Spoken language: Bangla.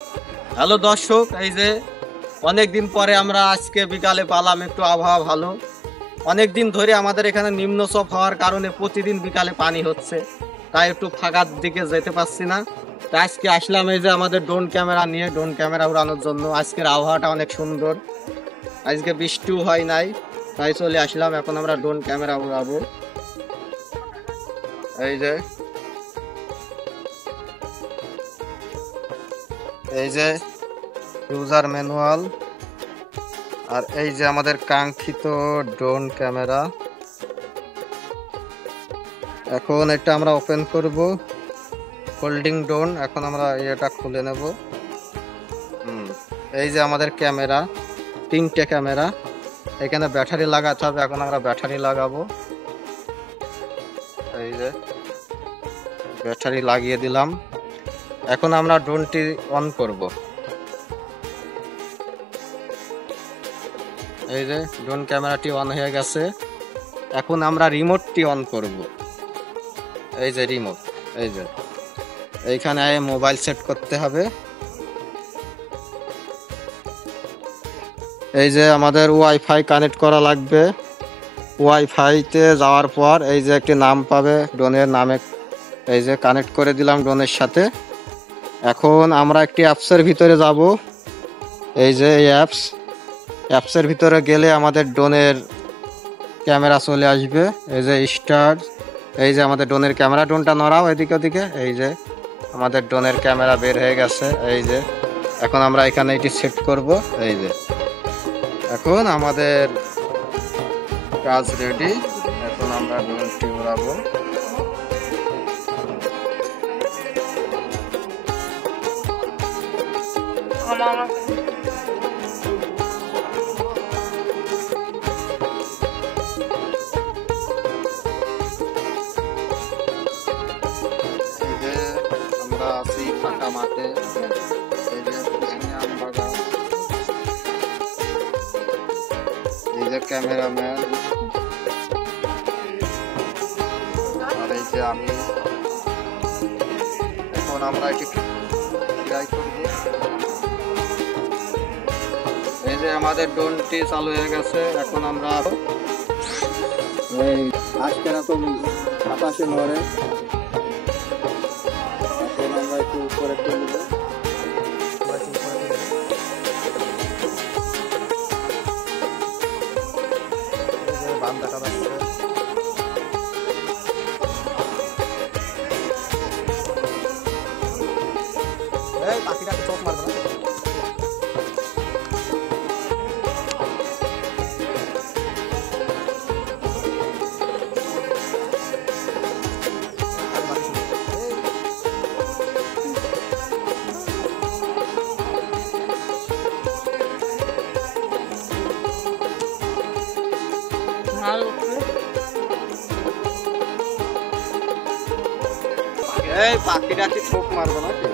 হ্যালো দর্শক, এই যে অনেক দিন পরে আমরা আজকে বিকালে পালাম, একটু আবহাওয়া ভালো। অনেক দিন ধরে আমাদের এখানে নিম্নচাপ হওয়ার কারণে প্রতিদিন বিকালে পানি হচ্ছে, তাই একটু ফাঁকার দিকে যেতে পারছি না। তাই আজকে আসলাম এই যে আমাদের ড্রোন ক্যামেরা নিয়ে ড্রোন ক্যামেরা উড়ানোর জন্য। আজকের আবহাওয়াটা অনেক সুন্দর, আজকে বৃষ্টিও হয় নাই, তাই চলে আসলাম। এখন আমরা ড্রোন ক্যামেরা উড়াবো। এই যে এই যে ইউজার ম্যানুয়াল, আর এই যে আমাদের কাঙ্ক্ষিত ড্রোন ক্যামেরা। এখন এটা আমরা ওপেন করব, হোল্ডিং ড্রোন। এখন আমরা এটা খুলে নেব। এই যে আমাদের ক্যামেরা, তিনটে ক্যামেরা। এখানে ব্যাটারি লাগাতে হবে, এখন আমরা ব্যাটারি লাগাবো। এই যে ব্যাটারি লাগিয়ে দিলাম। এখন আমরা ড্রোনটি অন করব। এই যে ড্রোন ক্যামেরাটি অন হয়ে গেছে। এখন আমরা রিমোটটি অন করব। এই যে রিমোট, এই যে এইখানে মোবাইল সেট করতে হবে। এই যে আমাদের ওয়াইফাই কানেক্ট করা লাগবে। ওয়াইফাইতে যাওয়ার পর এই যে একটি নাম পাবে, ড্রোনের নামে এই যে কানেক্ট করে দিলাম ড্রোনের সাথে। এখন আমরা একটি অ্যাপসের ভিতরে যাব। এই যে এই অ্যাপসের ভিতরে গেলে আমাদের ড্রোনের ক্যামেরা চলে আসবে। এই যে স্টার্ট, এই যে আমাদের ড্রোনের ক্যামেরা। ড্রোনটা নড়াও এদিকে ওদিকে। এই যে আমাদের ড্রোনের ক্যামেরা বের হয়ে গেছে। এই যে এখন আমরা এখানে এটি সেট করব। এই যে এখন আমাদের কাজ রেডি। এখন আমরা ড্রোনটি উড়াবো। এই যে আমরা আছি ফাঁকা মাঠে। এই যে পিছনে আম বাগান। এই যে ক্যামেরাম্যান, আর এই যে আমি। এখন আমরা এটি ট্রাই করব। এই যে আমাদের ড্রোনটি চালু হয়ে গেছে। এখন আমরা এই আজকে এরকম বাতাসে নড়ে। এখন আমরা একটু উপরে তুলব। বাম দেখা যাচ্ছে। এই পাখিটাকে চোখ মারবে না। এই পাখিটা কি চোখ মারবে নাকি?